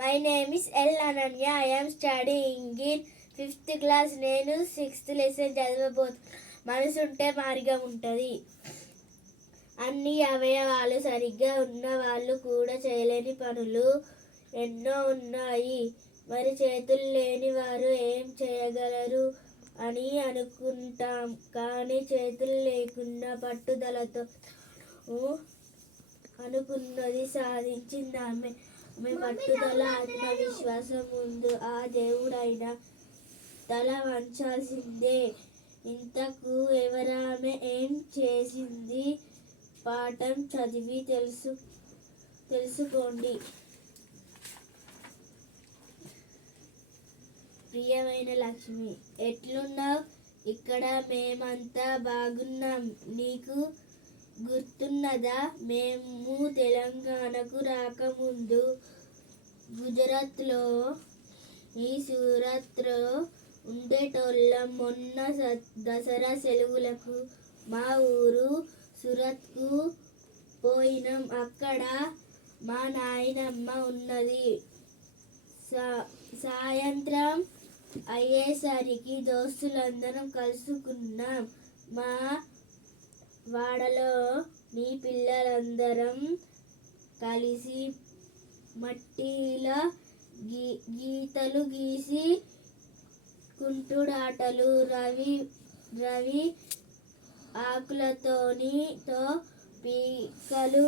My name is L. Ananya. I am studying in 5th class. నేను 6th lesson చదవబోతున్నా. మనసుంటే మార్గం ఉంటుంది. అన్ని అవయవాలు సరిగ్గా ఉన్న వాళ్ళు కూడా చేయలేని పనులు ఎన్నో ఉన్నాయి. మరి చేతులు లేని వారు ఏం చేయగలరు అని అనుకుంటాం. కానీ చేతులు లేకుండా పట్టుదలతో అనుకున్నది సాధించిందామె. ఆమె పట్టుదల, ఆత్మవిశ్వాసం ముందు ఆ దేవుడైనా తల వంచాల్సిందే. ఇంతకు ఎవరామె, ఏం చేసింది? పాఠం చదివి తెలుసుకోండి. ప్రియమైన లక్ష్మి, ఎట్లున్నావు? ఇక్కడ మేమంతా బాగున్నాం. నీకు గుర్తున్నదా? మేము తెలంగాణకు రాకముందు గుజరాత్లో ఈ సూరత్లో ఉండేటోళ్ళం. మొన్న దసరా సెలవులకు మా ఊరు సూరత్కు పోయినాం. అక్కడ మా నాయనమ్మ ఉన్నది. సాయంత్రం అయ్యేసరికి దోస్తులందరం కలుసుకున్నాం. మా వాడలో నీ పిల్లలందరం కలిసి మట్టిలో గీతలు గీసి కుంటుడాటలు, రవి ఆకులతో పీకలు